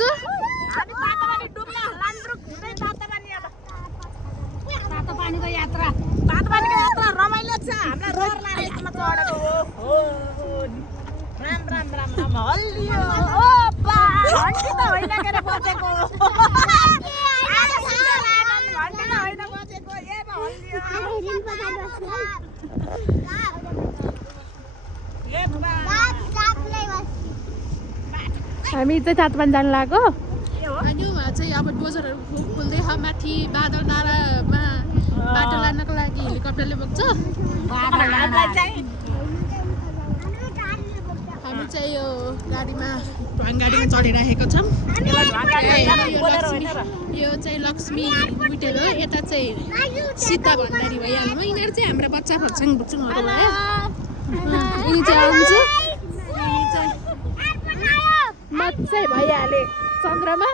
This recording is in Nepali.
दाजु तातोपानीको यात्रा रमाइलो छ हामीलाई रहर लाग्यो यस्तोमा चढेको हो राम राम राम राम हल्लियो ओ बा घन्टी त होइन के रे बजेको घन्टी त होइन बजेको ए बा हल्लियो ए बा हामी चाहिँ तातोपानी जानु लाग्यो अनि उहाँ चाहिँ अब डोजरहरू खोल्दै छ माथि बादल डाँडामा बाटो लानको लागि हेलिकप्टरले बोक्छ हामी चाहिँ यो गाडीमा ढुवाङ गाडीमा चढिराखेको छौँ यो चाहिँ लक्ष्मी बुटेल हो यता चाहिँ सीता भण्डारी भइहाल्नु यिनीहरू चाहिँ हाम्रा बच्चा फर्साङ भुक्चुङहरू भयो यिनी चाहिँ आउँछ म चाहिँ भइहालेँ चन्द्रमा